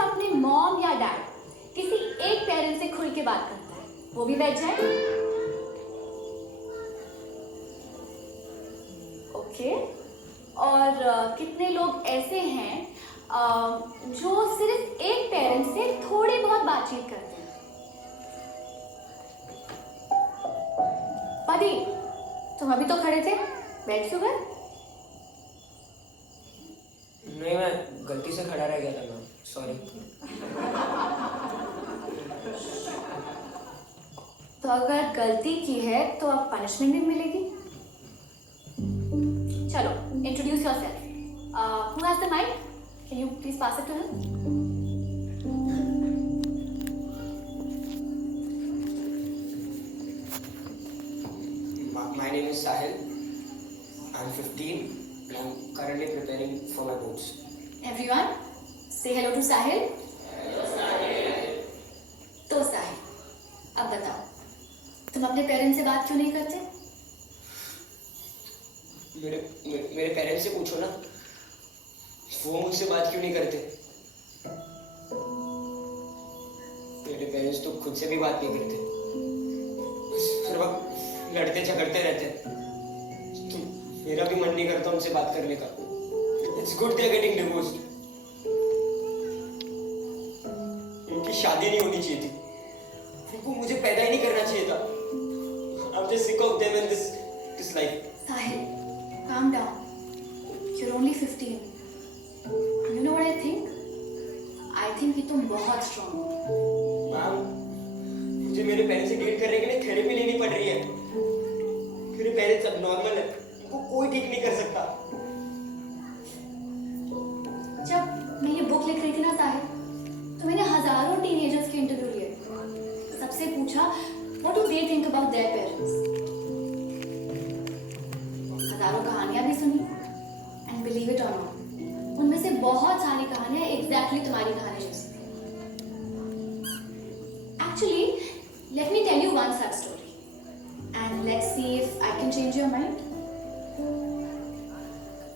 अपने मॉम या डैड किसी एक पेरेंट से खुल के बात करता है वो भी वेज है? ओके। और कितने लोग ऐसे हैं जो सिर्फ एक पेरेंट से थोड़ी बहुत बातचीत करते हैं? पति, तुम अभी तो खड़े थे, बैठ क्यों गए? नहीं, मैं गलती से खड़ा रह गया था मैम, सॉरी। तो अगर गलती की है तो अब पनिशमेंट भी मिलेगी। चलो, introduce yourself. Who has the mic? Can you please pass it to him? My name is Sahil. I'm 15 and I'm currently preparing for my boards. Everyone, say hello to Sahil. Hello Sahil. तो साहिल, अब बताओ, तुम अपने parents से बात क्यों नहीं करते? मेरे पेरेंट्स से पूछो ना, वो मुझसे बात क्यों नहीं करते? मेरे पेरेंट्स तो खुद से भी बात नहीं करते, हर वक्त लड़ते झगड़ते रहते हैं। तो मेरा भी मन नहीं करता उनसे बात करने का। It's good they are getting divorced. उनकी शादी नहीं होनी चाहिए थी, उनको मुझे पैदा ही नहीं करना चाहिए था। I'm just sick of them and this life. Sahil, calm down. You're only 15. You know what I think? I think कि तुम बहुत strong हो। मैम, मुझे मेरे पेरेंट्स से डेट करने के लिए थेरेपी लेनी पड़ रही है। मेरे पेरेंट्स अब नॉर्मल है, उनको कोई ठीक नहीं कर सकता। जब मैं ये बुक लिख रही थी ना साहिल, तो मैंने हजारों टीनेजर्स के इंटरव्यू लिए। सबसे पूछा what do they think about their parents. हजारों कहानियां भी सुनी एंड बिलीव इट और नॉट, उनमें से बहुत सारी कहानियां एग्जैक्टली तुम्हारी कहानी जैसी थी। Actually let me tell you one such story and let's see if I can change your mind.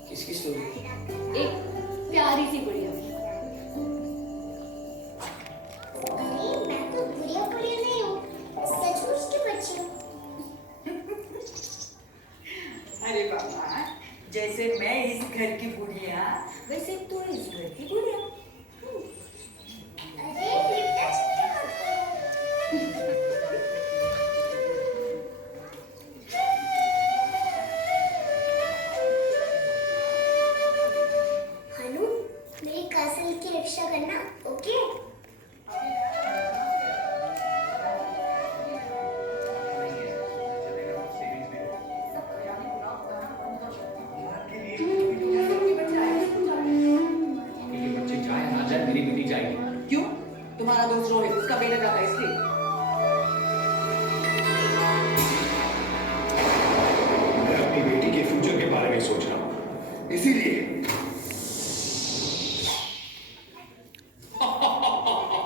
किसकी स्टोरी? एक प्यारी सी गुड़िया। अरे मैं तो गुड़िया नहीं हूँ, सचमुच की बच्ची हूँ। अरे बाबा, जैसे मैं इस घर की गुड़िया, वैसे तू इस घर की गुड़िया। अरे लिपटा चिपटा मत करो। हनु, मेरी कजिन की रक्षा करना, ओके? क्यों? तुम्हारा दोस्त रोहित, उसका बेटा जाता है इसलिए। मैं अपनी बेटी के फ्यूचर के बारे में सोच रहा हूँ, इसीलिए।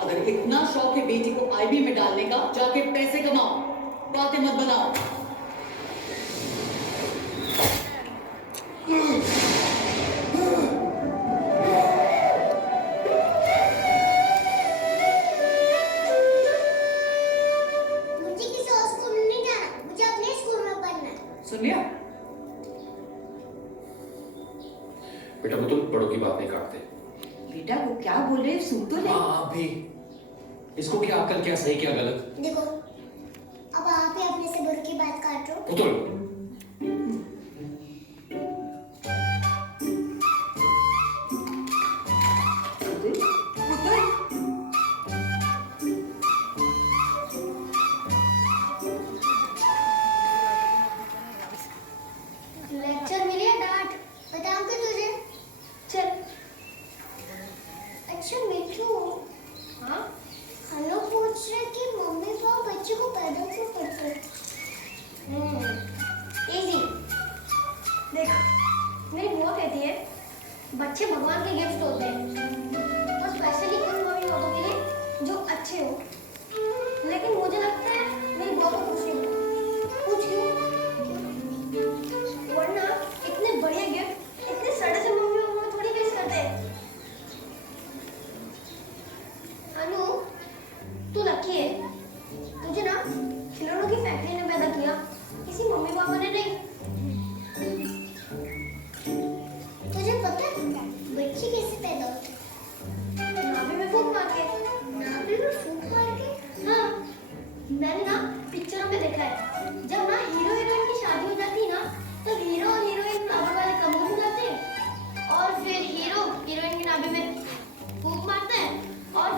अगर इतना शौक है बेटी को आईबी में डालने का, जाके पैसे कमाओ, बातें मत बनाओ। मुझे किसी और स्कूल में नहीं जाना, मुझे अपने स्कूल में पढ़ना है। सुन लिया? बेटा पुतुल, बड़ों की बात नहीं काटते। बेटा वो क्या बोल रहे हैं, सुन तो ले। हाँ, आप भी। इसको क्या अक्ल, क्या सही क्या गलत? देखो, अब आप ही अपने से बड़ों की बात काट रहे हो। पुतुल, लेक्चर मिले या डांट? बताऊं क्या तुझे? चल। अच्छा मिठू, हाँ? हनु पूछ रहे कि मम्मी पापा बच्चे को पैदा क्यों करते? इजी। देख, मेरी बुआ कहती है बच्चे भगवान के गिफ्ट होते हैं, तो स्पेशली उन मम्मी पापा के लिए जो अच्छे हो। लेकिन मुझे लगता है मेरी बुआ को पूछ रही हूँ। पूछ क्यों? वरना इतने बढ़िया गिफ्ट इतने सड़े से मम्मी पापा थोड़ी वेस्ट करते हैं।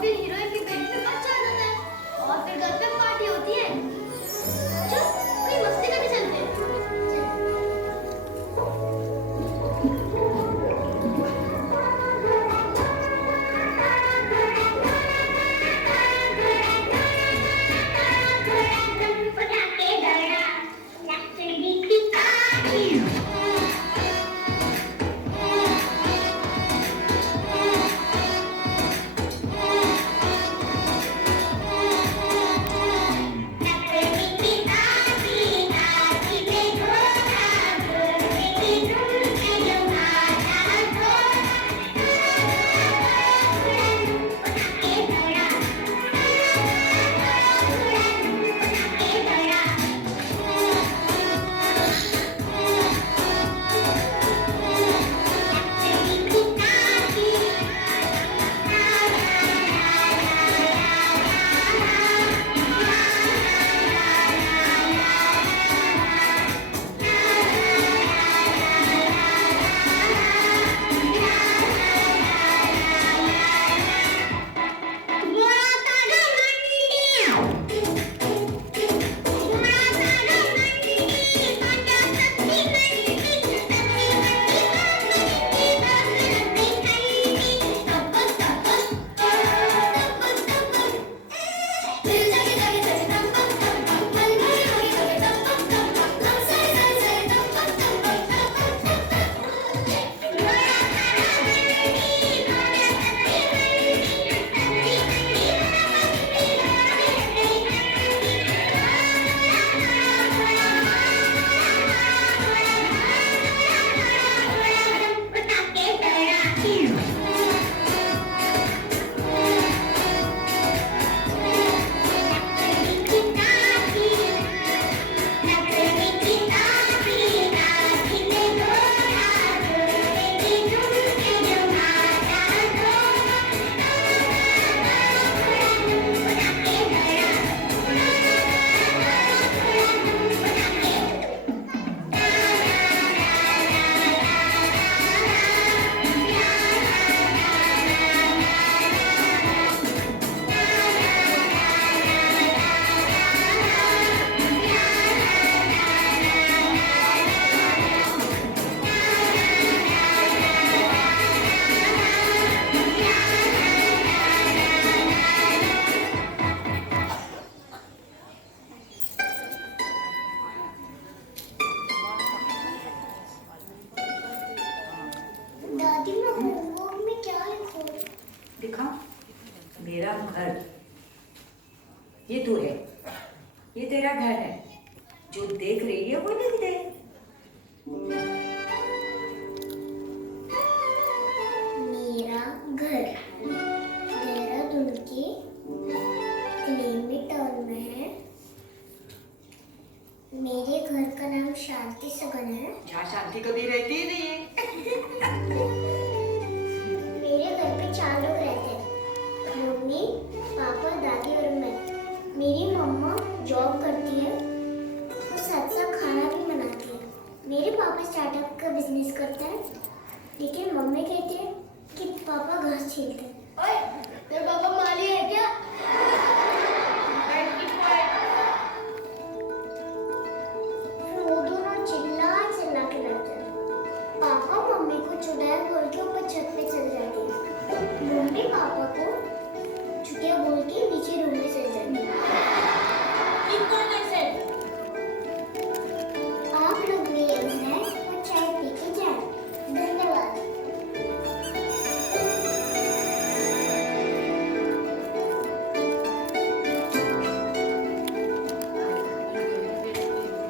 और फिर हीरोइन की पेट में बच्चा आ जाता है और फिर घर पे पार्टी होती है। चल कोई मस्ती करने चलते हैं। दादी मैं होमवर्क में क्या लिखूं? दिखा मेरा घर, ये तू है, ये तेरा घर है, जो देख रही है वो लिख दे। मेरा घर देहरादून के क्लेमी टाउन में है। मेरे घर का नाम शांति सगन है। जहाँ शांति कभी रहती ही नहीं है। मेरे घर पे 4 लोग रहते हैं, मम्मी, पापा, दादी और मैं। मेरी मम्मा जॉब करती है और साथ साथ खाना भी बनाती है। मेरे पापा स्टार्टअप का बिजनेस करते हैं, लेकिन मम्मी कहती है कि पापा घास छीलते हैं। ओए, तेरे पापा माली है क्या? वो दोनों चिल्ला चिल्ला के लड़ते हैं। पापा मम्मी को चुड़ैल बोल के ऊपर छत पे चल जाती है। मम्मी पापा को चुटिया बोल के नीचे रूम में चल जाती है। आप लोग भी ये हैं और चाय पी के जाएं। धन्यवाद।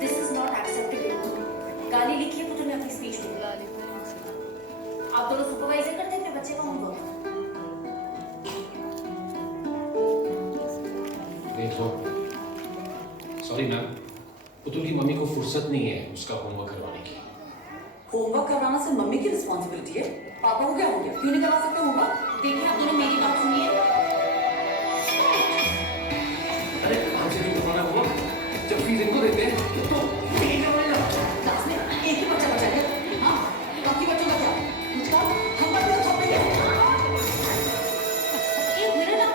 This is not acceptable. गाली लिखी है तो तुमने अपनी स्पीच में। आप दोनों सुपरवाइजर करते हैं बच्चे का होमवर्क। देखो, सॉरी मैम, पुतुल की मम्मी को फुर्सत नहीं है उसका होमवर्क करवाने की। होमवर्क करवाना सिर्फ मम्मी की रिस्पॉन्सिबिलिटी है। पापा को क्या हो गया? क्यों नहीं करवा सकते होमवर्क? देखिए आप दोनों मेरी बात सुनिए। अरे कहाँ से नहीं करवाना होमवर्क? जब फीस इनको देते हैं तो यही करवाएगा। क्लास में एक ही बच्चा बचा है। हाँ, बाकी बच्चों का क्या? मुझका हम पर भी थोप देंगे। एक मिनट, आप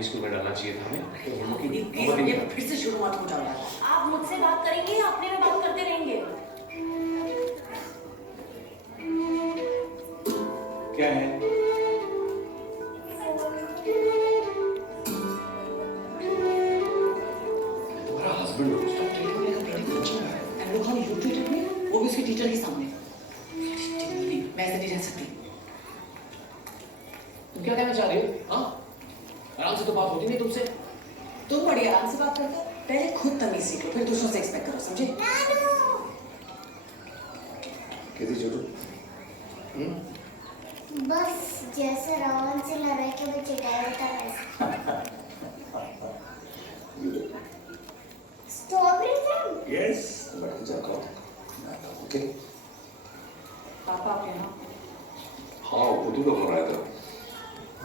प्राइमरी स्कूल में डालना चाहिए था हमें। तो होमवर्क दीदी प्लीज होमवर्क ये नहीं फिर से शुरू मत हो जाओ यार। आप मुझसे बात करेंगे या अपने में बात करते रहेंगे? क्या है? तुम्हारा हस्बैंड हो, stop telling me like a bloody बच्चा है। And look how you treated me, वो भी उसके टीचर के सामने। मैं ऐसे नहीं रह सकती। तुम क्या कहना चाह रही हो? हाँ? आराम से तो बात होती नहीं तुमसे। तुम बड़ी आराम से बात करते हो। पहले खुद तमीज सीख लो, फिर दूसरों से एक्सपेक्ट करो, समझे? कैसी छोटू? बस जैसे रावण से लड़ाई के में चिढ़ाया था वैसे। Strawberry jam. यस मैं जाता हूँ। ओके। पापा आपके यहाँ? हाँ वो तो फोन आया था,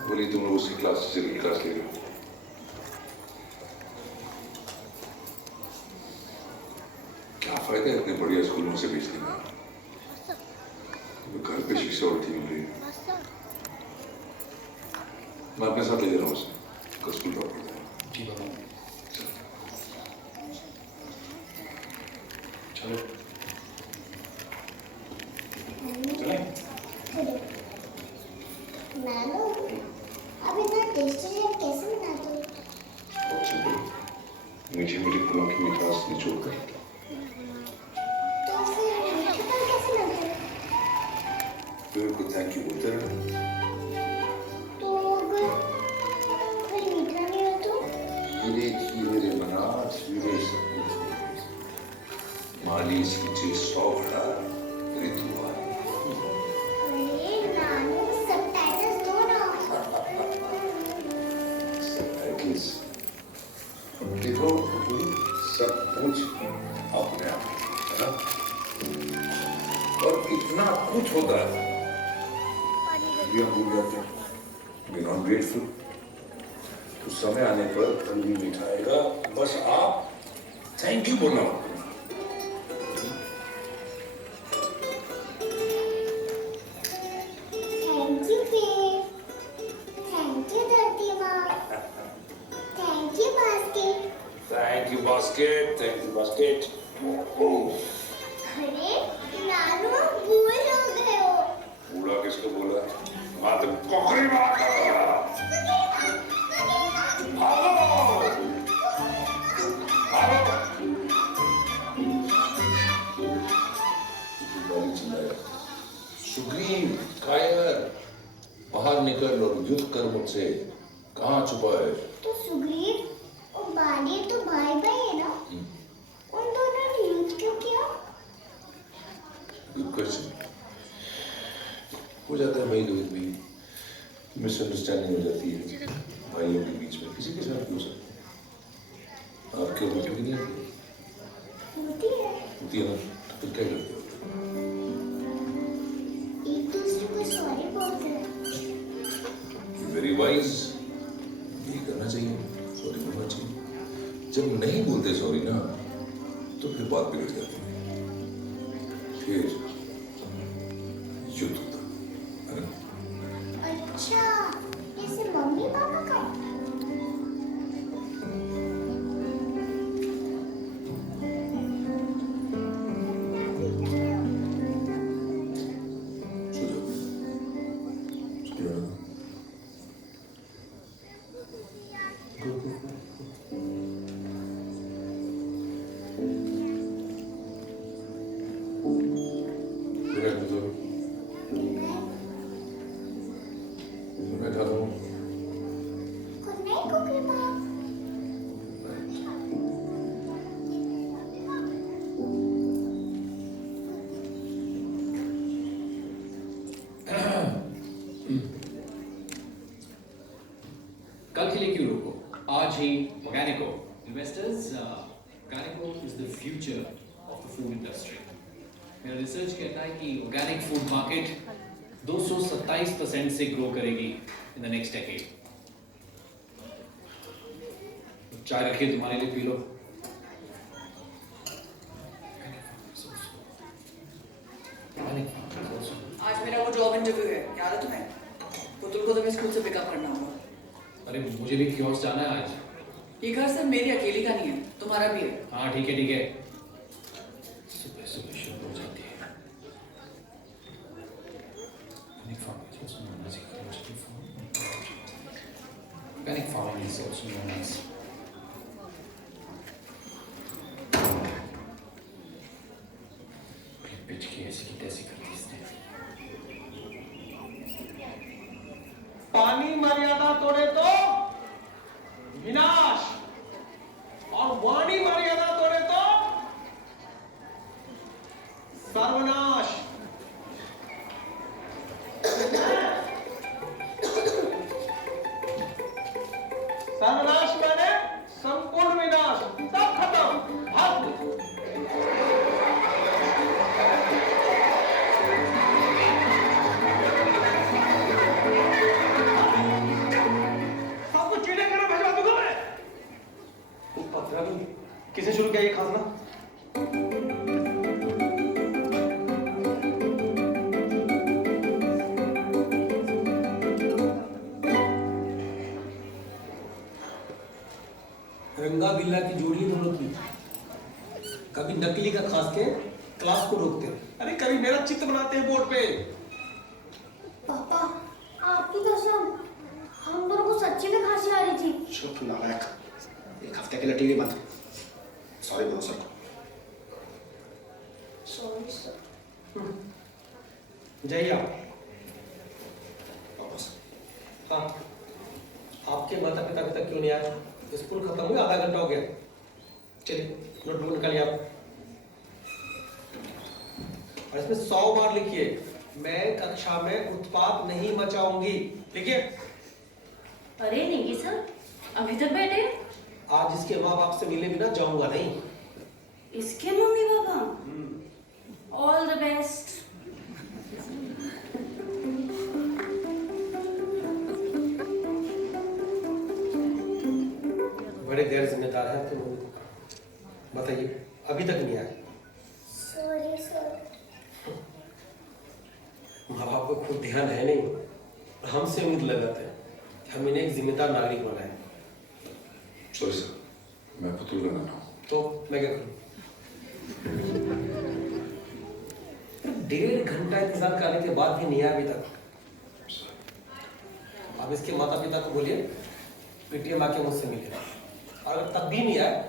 बोली तुम लोग उसकी क्लास से क्लास ले लो। क्या फायदा है इतने बढ़िया स्कूल में से भेजने में, घर पे शिक्षा और ठीक मिल रही है। मैं अपने साथ ले जा रहा हूँ उसे, कल स्कूल ड्रॉप कर देना। ठीक है। चलो चलें? नानू अब इतना टेस्टी जैम कैसे बनाते हो? बहुत सिंपल, मीठी मीठी फलों की मिठास निचोड़ कर। तो फिर मीठा फल कैसे बनाते हो? फिर को थैंक यू बोलते रहना। तो अगर फिर मीठा नहीं हो तो? मेरे मनास मेरे सब मालिश नीचे सॉफ्ट ऋतु आई। अरे नानू सबटाइटल्स दो ना। सबटाइटल्स देखो सब कुछ अपने आप है ना, और इतना कुछ होता है अभी हम भूल जाते हैं। बी नॉट ग्रेटफुल, तो समय आने पर फल भी मीठा आएगा, बस आप थैंक यू बोलना मत भूलना। थैंक यू फिर। थैंक यू धरती माँ। Thank you basket. Thank you basket, thank you basket. अरे नानू बूढ़े हो गए हो। बूढ़ा किसको बोला? हाँ तो पोखरी में सुग्रीव कायर बाहर निकल और युद्ध कर मुझसे, कहाँ छुपा है? तो सुग्रीव और बाली तो भाई भाई है ना, उन दोनों ने युद्ध क्यों किया? Good question. हो जाता है भाई लोग भी, मिसअंडरस्टैंडिंग हो जाती है भाइयों के बीच में, किसी के साथ भी हो सकती है। आपके ऊपर क्यों नहीं आती? होती है। होती है ना, तो फिर क्या करते हो? एक दूसरे को सॉरी बोलते हैं। वेरी वाइज, यही करना चाहिए, सॉरी बोलना चाहिए। जब नहीं बोलते सॉरी ना, तो फिर बात बिगड़ जाती है, फिर युद्ध होता है ना। अच्छा, जैसे मम्मी पापा का? सो जाओ, सो जाओ। Go, go, go, go. Go ahead, go. मैं जा रहा हूँ। Good night, कुकरी माँ। कल के लिए क्यों रुको, आज ही Organico. Investors, Organico is the future of the food industry. मेरा रिसर्च कहता है कि ऑर्गेनिक फूड मार्केट 227% से ग्रो करेगी इन द नेक्स्ट डेकेड। चाय रखिए, तुम्हारे लिए पी लो। आज मेरा वो जॉब इंटरव्यू है, याद है तुम्हें? पुतुल को तुम्हें स्कूल से पिकअप करना होगा। अरे मुझे भी क्योर्स जाना है आज। ये घर सिर्फ मेरी अकेली का नहीं है, तुम्हारा भी है। हाँ ठीक है ठीक है। सुबह सुबह शुरू हो जाती है। Panic farming is also known as pitch की ऐसी की तैसी कर दी इसने। पानी मर्यादा तोड़े तो विनाश, और वाणी मर्यादा तोड़े तो सर्वनाश। सर्वनाश माने संपूर्ण विनाश, सब खत्म, भस्म। सबको चीड़े करना भिजवा दूंगा मैं। पत्रा भी किसे शुरू किया ये खासना? रंगा बिल्ला की जोड़ी दोनों की, कभी नकली का खास के क्लास को रोकते, अरे कभी मेरा चित्र बनाते हैं बोर्ड पे। पापा, आपकी कसम, हम दोनों को सच्ची में खांसी आ रही थी। चुप नालायक, एक हफ्ते के लिए टीवी बंद। सॉरी बोलो सर। Sorry sir. जय वापस। हाँ, आपके माता पिता अभी तक क्यों नहीं आए? स्कूल खत्म हुआ, आधा घंटा हो गया। चलिए नोटबुक निकालिए आप, और इसमें 100 बार लिखिए, मैं कक्षा में उत्पात नहीं मचाऊंगी। लिखिए। अरे नहीं सर, अभी तक बैठे। आज इसके माँ बाप से मिले बिना जाऊंगा नहीं। इसके mummy papa all the best. बड़े गैर जिम्मेदार हैं तो बताइए, अभी तक नहीं आए? Sorry sir. माँ बाप को खुद ध्यान है नहीं, और हमसे उम्मीद लगाते हैं कि हम इन्हें एक जिम्मेदार नागरिक बनाएं। सॉरी सर, मैं पुतुल बनाना हूँ। तो मैं क्या करूँ? 1.5 घंटा इंतजार करने के बाद भी नहीं आया अभी तक। अब इसके माता पिता को बोलिए पीटीएम आके मुझसे मिले, और अगर तब भी नहीं आए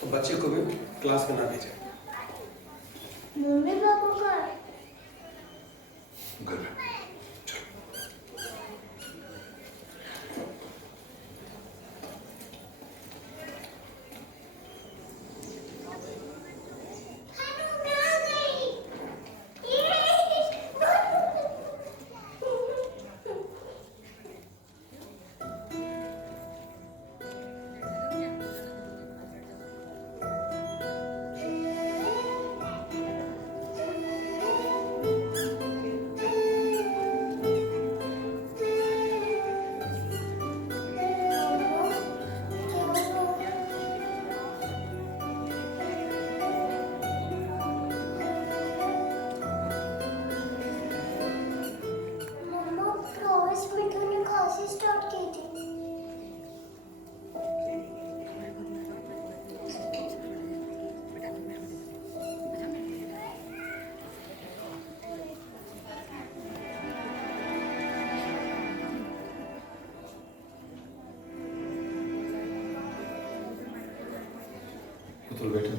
तो बच्चे को भी क्लास में ना भेजें। मम्मी पापा का घर में। पुतुल बेटा,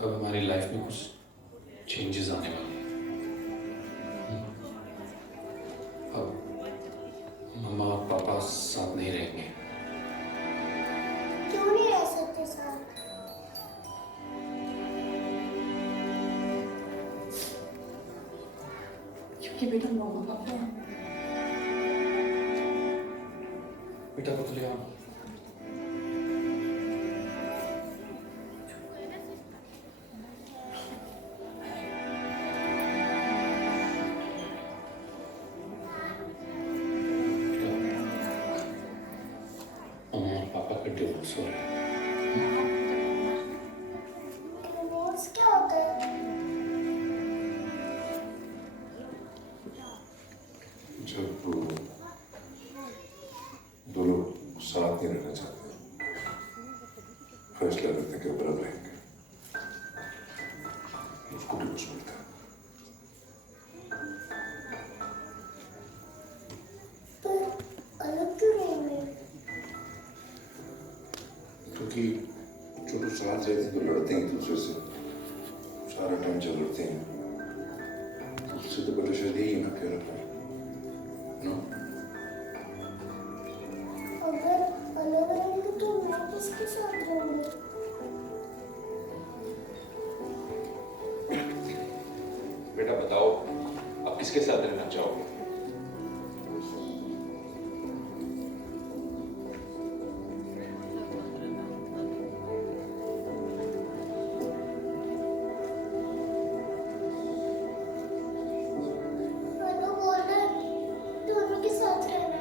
अब हमारी लाइफ में कुछ चेंजेस आने वाले हैं। अब मम्मा और पापा साथ नहीं रहेंगे। क्यों नहीं रह सकते साथ? क्योंकि बेटा मम्मा पापा बेटा पुतुल यहाँ मम्मा और पापा का डिवोर्स हो रहा है। डिवोर्स क्या होता है? जब दो लोग साथ नहीं रहना चाहते, फैसला करने के ऊपर अलग रहेंगे, उसको डिवोर्स मिलता है। अलग क्यों रहेंगे? क्योंकि जो लोग साथ रहते हैं तो लड़ते हैं एक दूसरे से, सारा टाइम जब लड़ते हैं तो उससे तो बेटर शायद यही है ना, प्यार अपना नो। अगर अलग रहेंगे तो मैं किसके साथ रहूंगी? बेटा बताओ, आप किसके साथ रहना चाहोगे? हेलो बोल रहे दोनों के साथ रहना।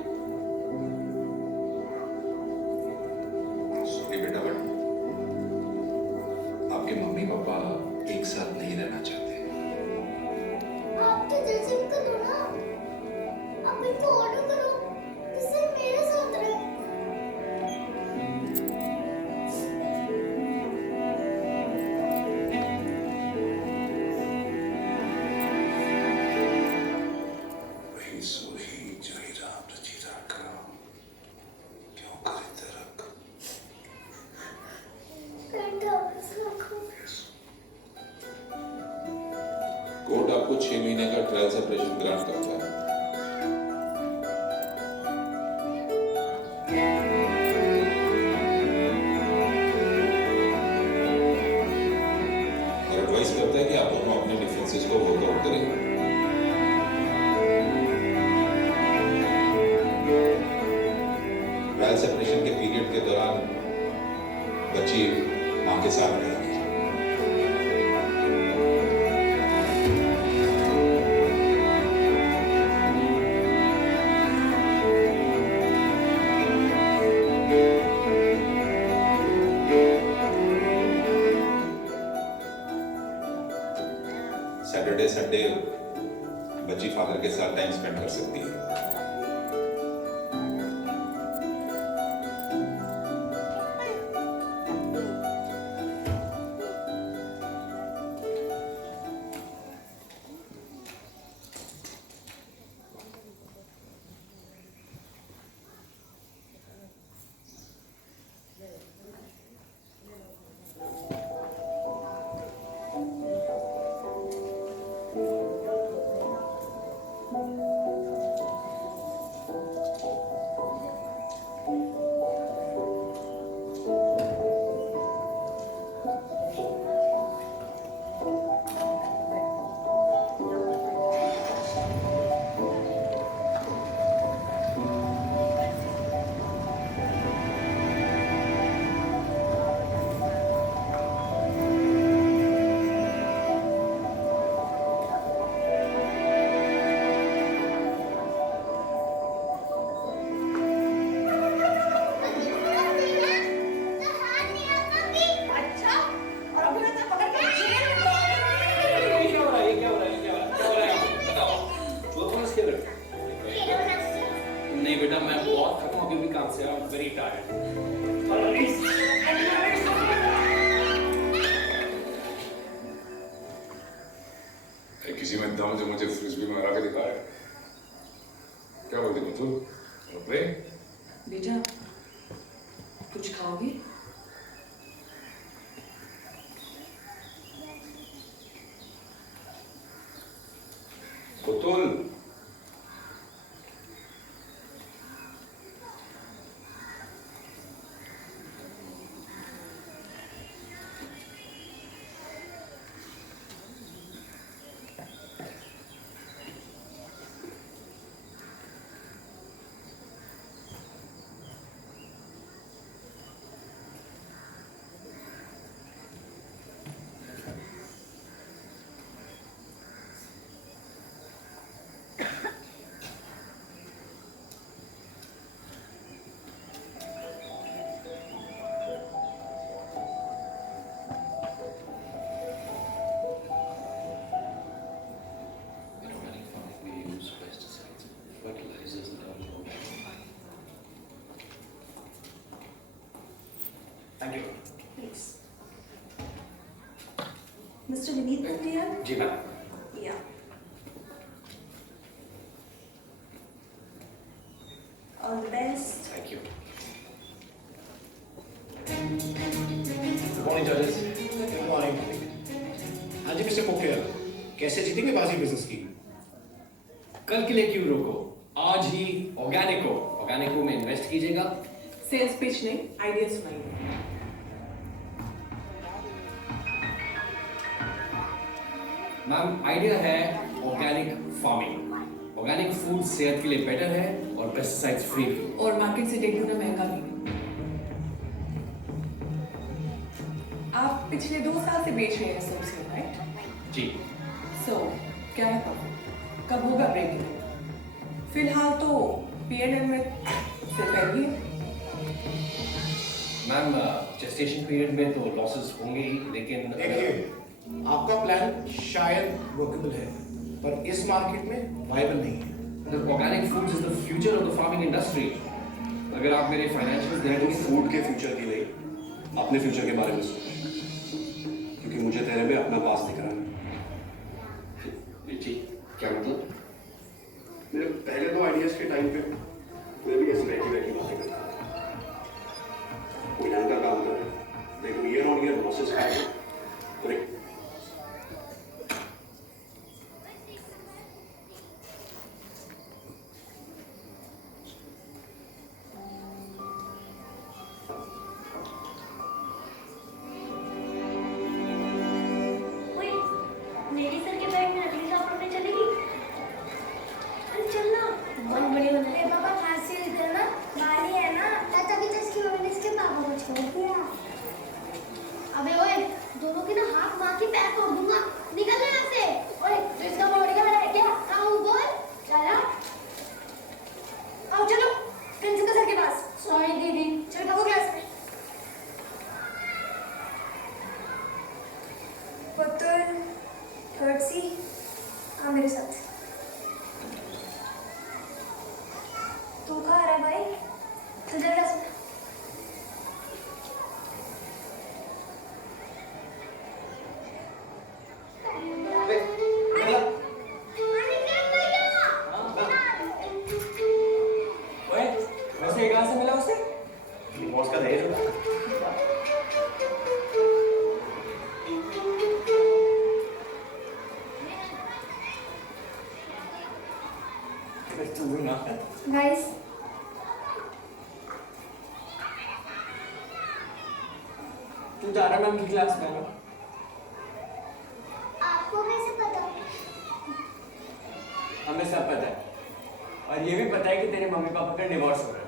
सॉरी बेटा, बट आपके मम्मी पापा एक साथ नहीं रहना चाहते। आप तो जैसे भी करो ना, आप इनको ऑर्डर करो जिससे मेरे साथ रहे। वही सोही जही राम रची राखा, क्यों करे तरक। बेटा बस रखो। कोर्ट आपको 6 महीने का ट्रायल सेपरेशन ग्रांट करता है। और एडवाइस करता है कि आप दोनों अपने डिफरेंसेस को वर्कआउट करें। ट्रायल सेपरेशन के पीरियड के दौरान बच्ची मां के साथ रहेगी। सैटरडे संडे बच्ची फादर के साथ टाइम स्पेंड कर सकती है। नहीं बेटा, मैं बहुत थका हूँ अभी भी काम से। I am very tired. किसी में दम जो मुझे फ्रिस्बी में हरा के दिखाया। क्या बोलती बतूल? प्ले? बेटा कुछ खाओगे? Batool thank you. Please. Mr. Vineet Pandya? जी ma'am. Yeah. All the best. Thank you. Good morning जजेस। Good morning. हाँ जी मिस्टर पोकेयर, कैसे जीतेंगे बाजी बिजनेस की? कल के लिए क्यों रोको, आज ही ऑर्गेनिको में इन्वेस्ट कीजिएगा। सेल्स पिच नहीं, आइडिया सुनाइए। मैम आइडिया है ऑर्गेनिक फार्मिंग। ऑर्गेनिक फूड सेहत के लिए बेटर है और पेस्टिसाइड्स फ्री भी। और मार्केट से 1.5 गुना महंगा भी। आप पिछले 2 साल से बेच रहे हैं सब्जियां, राइट? जी। सो क्या है कब होगा ब्रेक? फिलहाल तो P&L में सिर्फ है। मैम जेस्टेशन पीरियड में तो लॉसेस होंगे ही, लेकिन देखिए, आपका प्लान शायद वर्केबल है, पर इस मार्केट में वायबल नहीं है। Organic foods is the future of the farming industry. अगर आप मेरे फाइनेंशियल्स देखेंगे फूड के फ्यूचर की नहीं, अपने फ्यूचर के बारे में सोच, क्योंकि मुझे तेरे में अपना पास दिख रहा है। जी क्या मतलब? मेरे पहले 2 आइडियाज के टाइम पे मैं भी ऐसी बैठी बैठी बातें करता था। कोई ढंग का काम कर रहे, देखो ईयर ऑन ईयर लॉसेस खाएगा। मेरी सर के बैग में नकली साबुन में चलेगी? अरे चलना, बहुत बढ़िया बना है। पापा खांसी हुई थी ना, गाली है ना, तभी तो इसकी मम्मी ने इसके पापा को छोड़ दिया। अबे ओए, दोनों के ना हाथ मार के पैर तोड़ दूंगा। निकल यहाँ से। ओए, तो इसका बॉडीगार्ड है क्या? कहाँ हूँ बोल? चला। आओ चलो, प्रिंसिपल सर के पास। सॉरी दीदी, चल भागो क्लास में। पुत्र कर्सी, आ मेरे साथ। तू कहाँ आ रहा है भाई? तुझे क्लास में। वैसे कहाँ से मिला उसे? बॉस का दहेज होगा। गाइस, तू जा रहा मैम की क्लास में? आपको कैसे पता? हमें सब पता है, और ये भी पता है कि तेरे मम्मी पापा का डिवोर्स हो रहा है।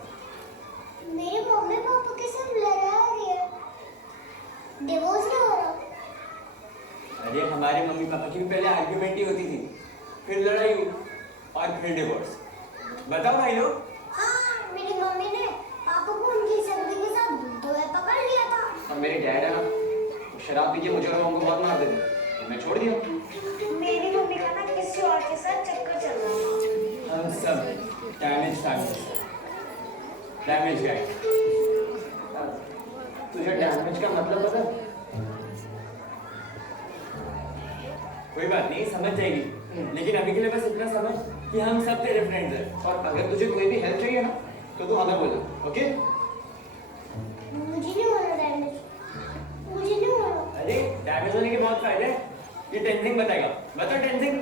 मेरे मम्मी पापा के साथ लड़ा रही है, डिवोर्स नहीं हो रहा। अरे हमारे मम्मी पापा की भी पहले आर्ग्यूमेंट ही होती थी, फिर लड़ाई हुई और फिर डिवोर्स। बताओ भाई लोग। हाँ, मेरी मम्मी ने पापा को उनकी सब्जी के साथ तो पकड़ लिया था। और मेरे डैड है ना, वो शराब पी के मुझे और को बहुत मारते थे, तो मैं छोड़ दिया। मेरी मम्मी का ना किसी और के साथ चक्कर चल रहा था। हम सब डैमेज फैमिली, डैमेज गाइड। तुझे डैमेज का मतलब पता? कोई बात नहीं, समझ जाएगी, लेकिन अभी के लिए बस इतना समझ कि हम सब तेरे फ्रेंड्स हैं, और अगर तुझे कोई भी हेल्प चाहिए ना तो तू हमें बोलना, ओके? मुझे नहीं हो रहा डैमेज, मुझे नहीं हो रहा। अरे डैमेज होने के बहुत फायदे हैं। ये टेंसिंग बताएगा, बता टेंसिंग।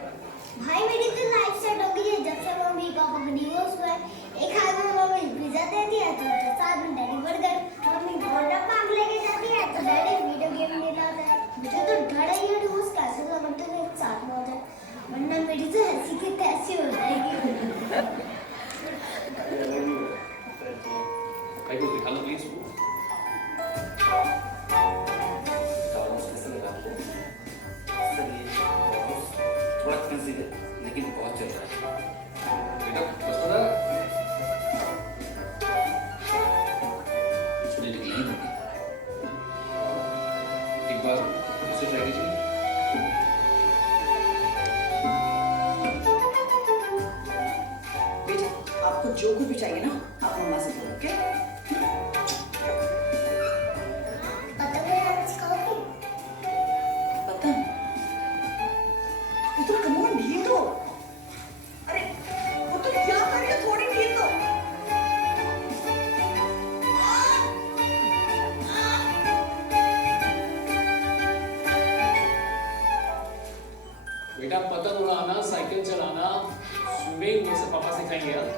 भाई मेरी तो लाइफ सेट हो गई है जब से मम्मी पापा का डिवोर्स हुआ है। एक हाथ में मम्मी पिज्जा देती है तो साथ में डैडी बर्गर, मम्मी घोड़ा पाक लेके जाती है तो डैडी वीडियो गेम दिलाता है। मुझे तो डर है ये डिवोर्स कैसे समझते हैं एक साथ में हो जाए, वरना मेरी तो ऐसी की तैसी हो जाएगी। भाई को दिखा लो प्लीज। थोड़ा एक्सपेंसिव है, लेकिन बहुत चल रहा है। बेटा बस थोड़ा सुनिए यही होगी। एक बार उसे ट्राई कीजिए। बेटा, आपको जो कुछ भी चाहिए ना, आप मम्मा से बोलो, ओके? जाएंगे यार।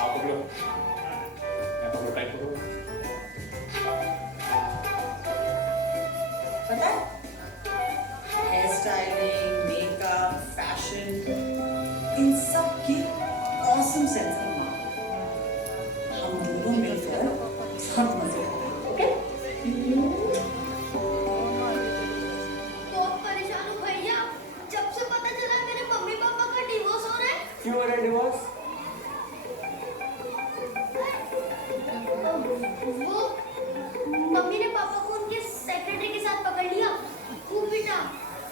आप पकड़ो, मैं पकड़ो, टाइट पकड़ो। पता है हेयर स्टाइलिंग, मेकअप, फैशन, इन सब की ऑसम सेंस है माँ। हम दोनों मिलकर सब मजे करेंगे, ओके? बहुत परेशान हूँ भैया, जब से पता चला मेरे मम्मी पापा का डिवोर्स हो रहा है। क्यों हो रहा है डिवोर्स? वो मम्मी ने पापा को उनके सेक्रेटरी के साथ पकड़ लिया, खूब पीटा,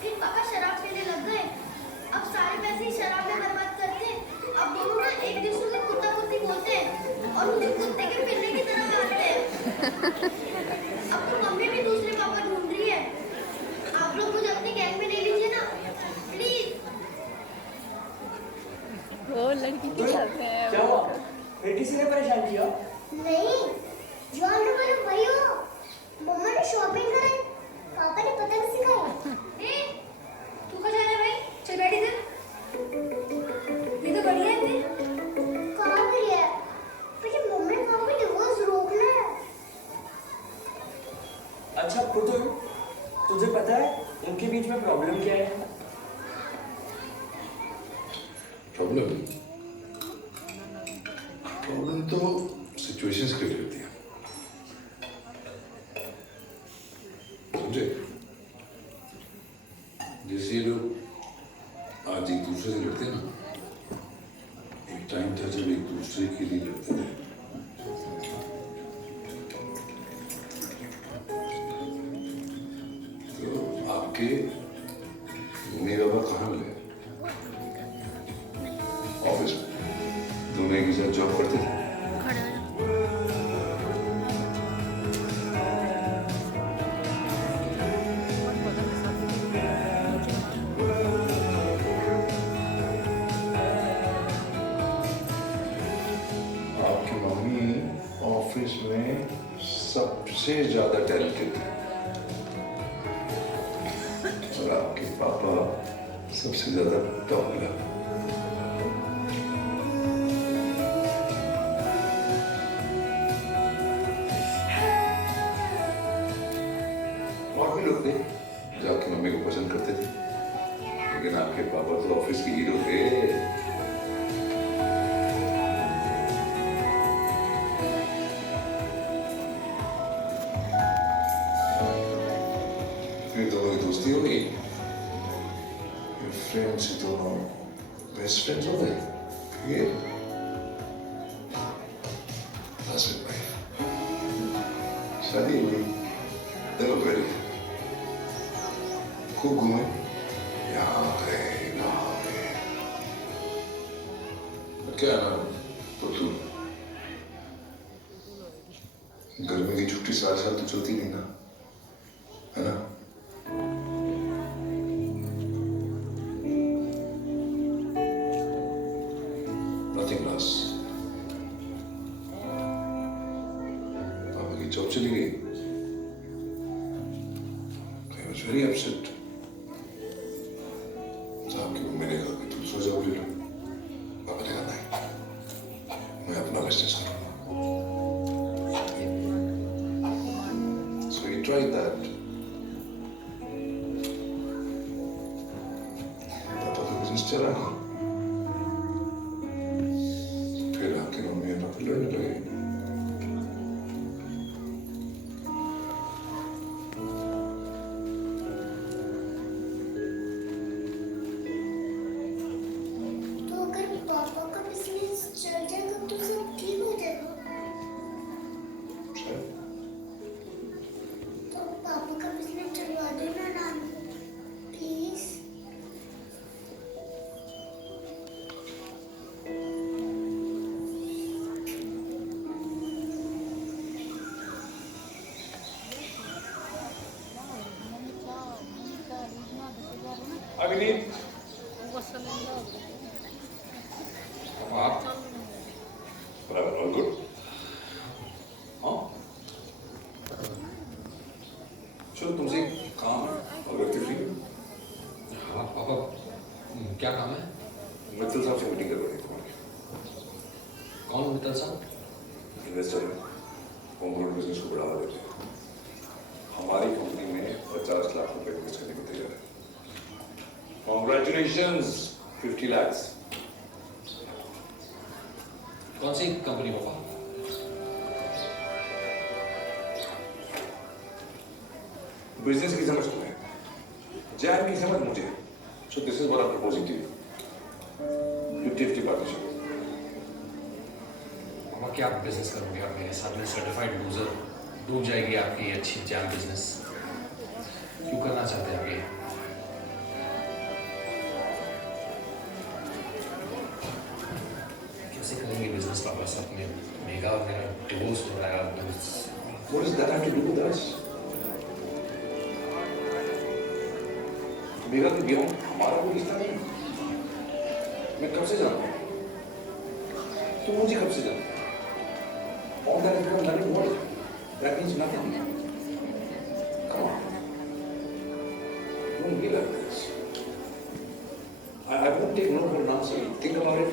फिर पापा शराब पीने लग गए। अब सारे पैसे ही शराब में बर्बाद करते हैं। अब दोनों ना एक दूसरे को कुत्ता कुत्ती बोलते हैं और मुझे कुत्ते के पिल्ले की तरह मारते हैं। अब तो मम्मी भी दूसरे पापा ढूंढ रही है। आप लोग मुझे अपनी गैंग में ले लीजिए ना, प्लीज। वो लड़की के साथ है। क्या हुआ? फिर किसी ने परेशान किया? नहीं, जो आने वाले भाई हो, मम्मा ने शॉपिंग कराई, पापा ने पतंग सिखाई। ए, तू कहाँ जा रहा है भाई? चल बैठ इधर। ये तो बढ़िया है फिर। कहाँ बढ़िया है? मुझे मम्मी पापा का डिवोर्स रोकना है। अच्छा पुतुल, तुझे पता है उनके बीच में प्रॉब्लम क्या है? प्रॉब्लम तो सिचुएशंस क्रिएट करती है, समझे? जैसे ये लोग आज एक दूसरे से लड़ते हैं ना, एक टाइम था जब एक दूसरे के लिए लड़ते थे। तो आपके मम्मी पापा कहाँ मिले? ऑफिस में, दोनों एक ही साथ जॉब करते थे। आपकी मम्मी ऑफिस में सबसे ज्यादा टैलेंटेड है और आपके पापा सबसे ज्यादा पॉपुलर। और भी लोग थे जो आपकी मम्मी को पसंद करते थे, लेकिन आपके पापा तो ऑफिस के हीरो थे। फिर दोनों की दोस्ती हो गई, फ्रेंड्स से दोनों बेस्ट फ्रेंड्स हो गए। फिर हस्बैंड वाइफ शादी हो गई। दोनों गए, खूब घूमे, यहाँ गए वहाँ गए। क्या नाम? पुतुल। गर्मी की छुट्टी साल साल तो चलती नहीं ना, है ना? Nothing lost. पापा की जॉब चली गई। I was very upset. तो आपकी मम्मी ने कहा कि तुम सो जाओ ले लो। पापा ने कहा नहीं, मैं अपना बिजनेस करूँगा। So he tried that. पापा का बिजनेस चला नहीं। फिर आपकी मम्मी और पापा लड़ने लगे। तो अगर पापा का बिजनेस चल जाएगा तो सब ठीक हो जाएगा। शायद तो पापा का बिजनेस चलवा देना नानी, प्लीज। अभिनीत, आप बराबर, ऑल गुड। हाँ, चलो तुमसे एक काम है, अगर फ्री हो। हाँ पापा, क्या काम है? मित्तल साहब से मीटिंग कौन मित्तल साहब? इन्वेस्टर है, होम लोन बिजनेस को बढ़ावा देते हैं। हमारी कंपनी में 50 लाख रुपए इन्वेस्ट करने को तैयार है। Congratulations, 50 lakhs. कौन सी कंपनी होगा? बिजनेस की समझ तुम्हें, जैम की समझ मुझे। So this is what I'm proposing to you. 50-50 partnership. अब क्या आप बिजनेस करोगे और मेरे साथ में सर्टिफाइड लूजर डूब जाएगी आपकी अच्छी जैम बिजनेस। क्यों करना चाहते हैं आप ये? कैसे करेंगे बिजनेस पापा साथ में? मेगा और मेरा डिवोर्स हो रहा है। What does that have to do with us? मेरा तो बियॉन्ड हमारा कोई रिश्ता नहीं। मैं कब से जानता हूँ? तुम मुझे कब से जानते हो? All that has become nothing more. That means nothing. Come on. Don't be like this. I won't take no for an answer. Think about it,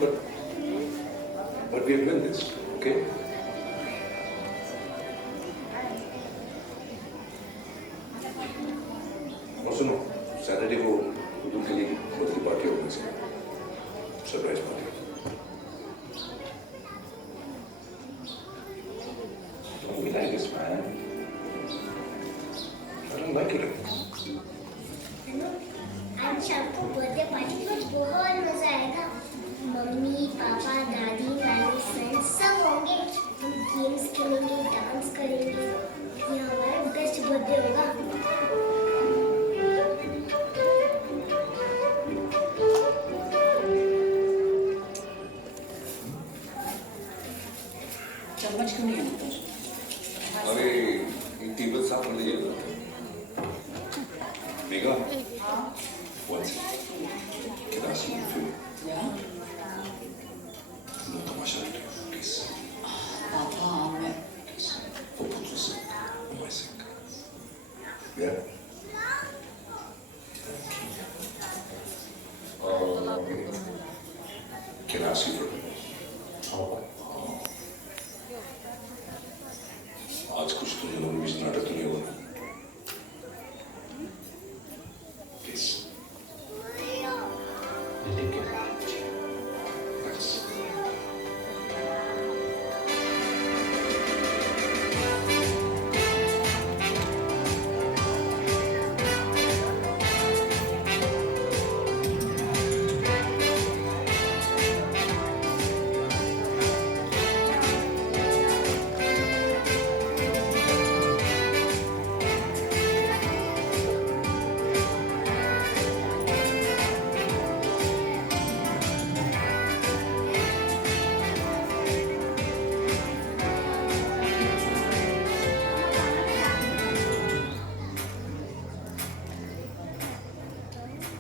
but we are doing this, okay? और सुनो, Saturday को तुम के लिए birthday party organise करो, surprise party. Don't be like this, man. I don't like it. आज शाम को बर्थडे पार्टी में बहुत मजा आएगा। मम्मी, पापा, दादी, नानी, फ्रेंड्स सब होंगे। हम गेम्स खेलेंगे, डांस करेंगे। ये हमारा बेस्ट बर्थडे होगा। चम्मच क्यों नहीं आता? अरे ये टेबल साफ कर लीजिए। Mega, one second. Can I ask you a favor? Yeah? No तमाशा नहीं, please. पापा, मैं Please. For Putu's sake, for my sake. Yeah? Can I ask you for a favor? आज कुछ तुम लोगों के बीच नाटक नहीं होगा। Please. Thanks.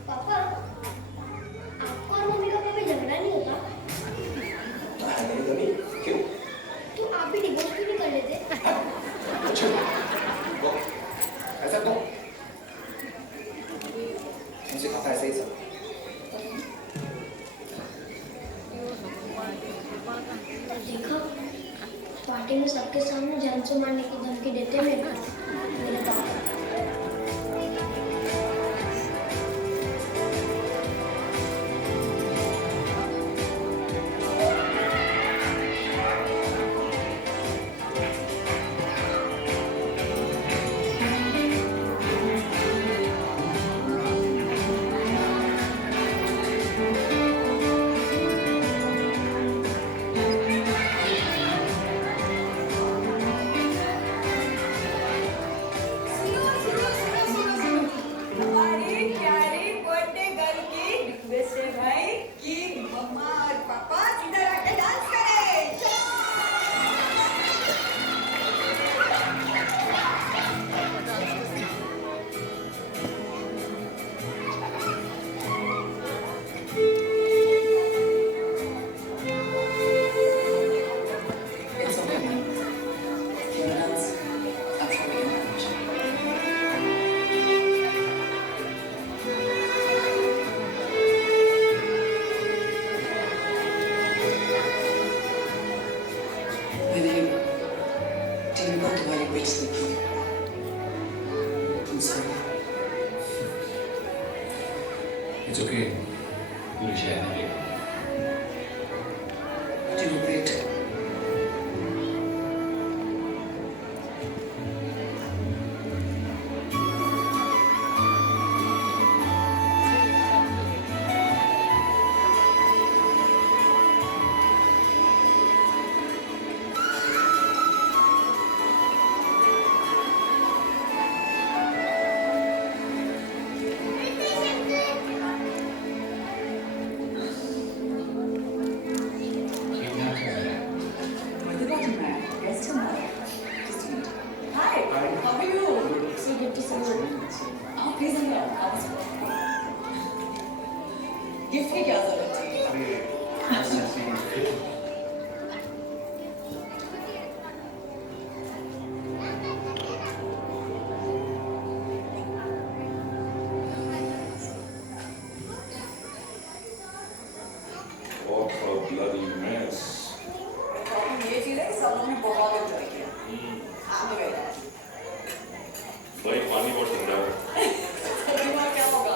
पापा, आपको और मम्मी का कभी झगड़ा नहीं होता? क्यों? तो आप भी डिवोर्स क्यों नहीं कर लेते? अच्छा, ऐसा क्यों? मुझे खाता ऐसा ही सब। देखो, पार्टी में सबके सामने जान से मारने की धमकी देते मेरे पापा। नेक्स्ट देखेंगे। इट्स ओके, पूरी शायद नहीं लेगा। Do great. गिफ्ट की क्या जरूरत थी? What a bloody mess. Problem ये चीज है कि सब लोगों ने बहुत एंजॉय किया। आप तो गए भाई पानी बहुत ठंडा है। दिमाग क्या होगा?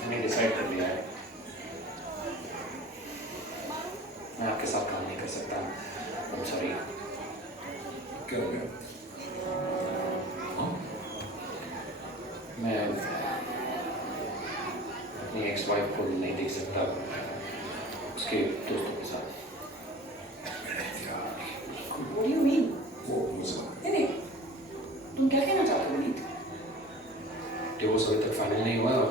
मैंने डिसाइड कर लिया है, मैं आपके साथ काम नहीं कर सकता। I'm sorry। क्या हो गया? हाँ? मैं अपनी एक्स वाइफ को नहीं देख सकता उसके दोस्तों के साथ। What do you mean? वो मुझे नहीं, तुम क्या कहना चाहते हो विनीत? डिवोर्स अभी तक फाइनल नहीं हुआ और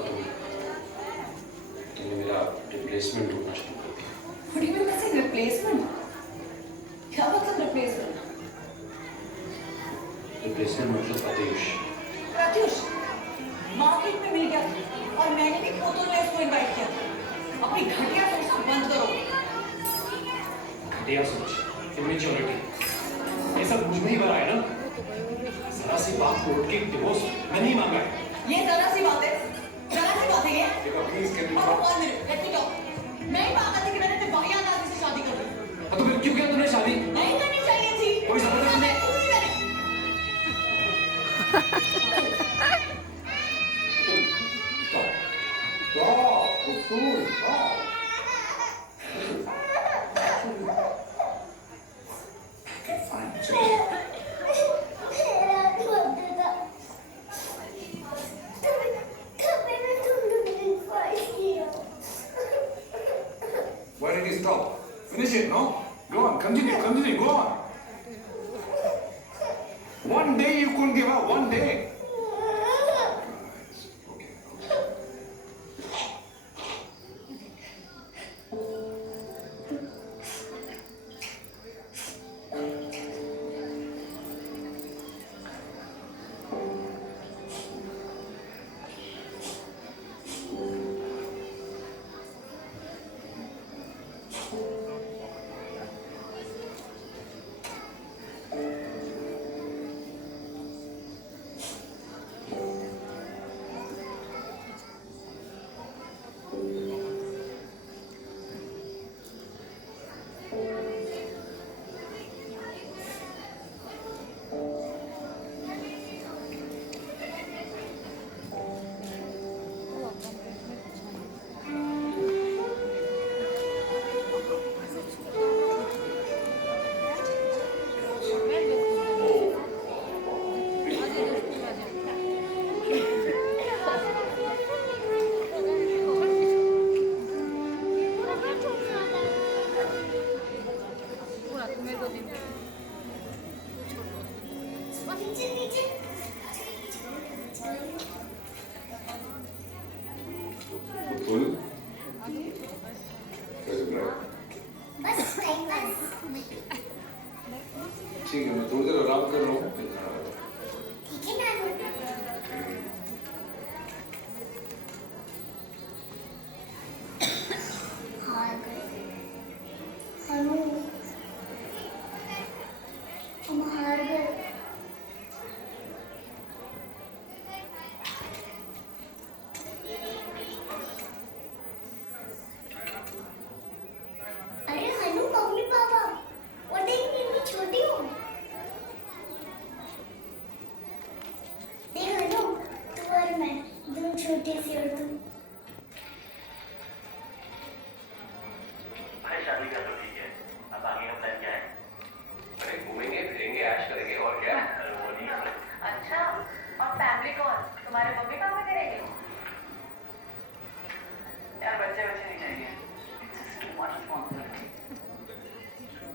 तुमने मेरा रिप्लेसमेंट ढूंढना शुरू कर दिया। What do you mean by saying replacement? क्या मतलब replacement? रिप्लेसमेंट मतलब प्रत्युष। प्रत्युष मार्केट में मिल गया और मैंने भी खुद ने इसको इनवाइट किया था। अपनी घटिया सोचना बंद करो। घटिया सोच, इमेच्योरिटी, ये सब मुझ में ही भरा है ना। जरा सी बात को उठ के डिवोर्स मैं नहीं मांगा है। ये जरा सी बात है ये। प्लीज कैन और one minute, let me talk. मैं ही पागल थी कि मैंने तेरे वाहियात आदमी से शादी कर ली। तो फिर क्यों किया तूने शादी? नहीं करनी चाहिए थी। कोई समझ नहीं। Okay, fine. It's okay. Why did you stop? Finish it, no? Go on, continue, go on. One day you couldn't give up, one day. Okay. छोटी सी और तुम। अरे शादी का तो ठीक है, अब आगे का प्लान क्या है? अरे घूमेंगे फिरेंगे ऐश करेंगे और क्या? वो नहीं है। अच्छा, और फैमिली कौन तुम्हारे मम्मी पापा करेंगे? यार बच्चे नहीं चाहिए।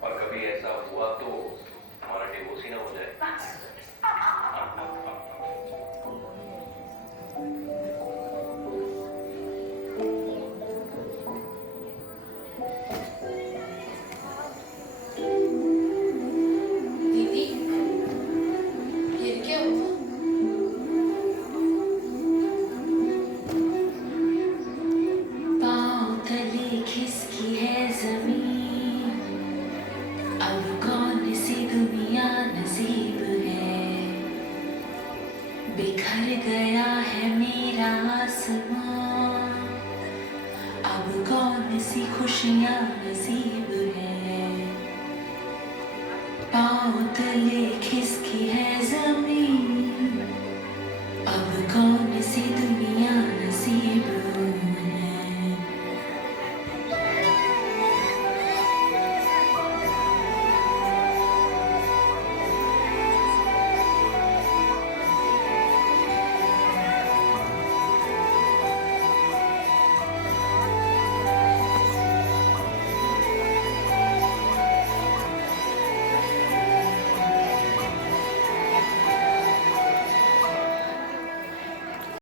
और कभी ऐसा हुआ तो हमारा डिवोर्स ही ना हो जाए। दीदी, ये क्या हुआ? पाँव तले खिसकी है जमीन, अब कौन सी दुनिया नसीब है। बिखर गया है मेरा आसमां, अब कौन सी खुशियाँ नसीब है। पाँव तले खिसकी है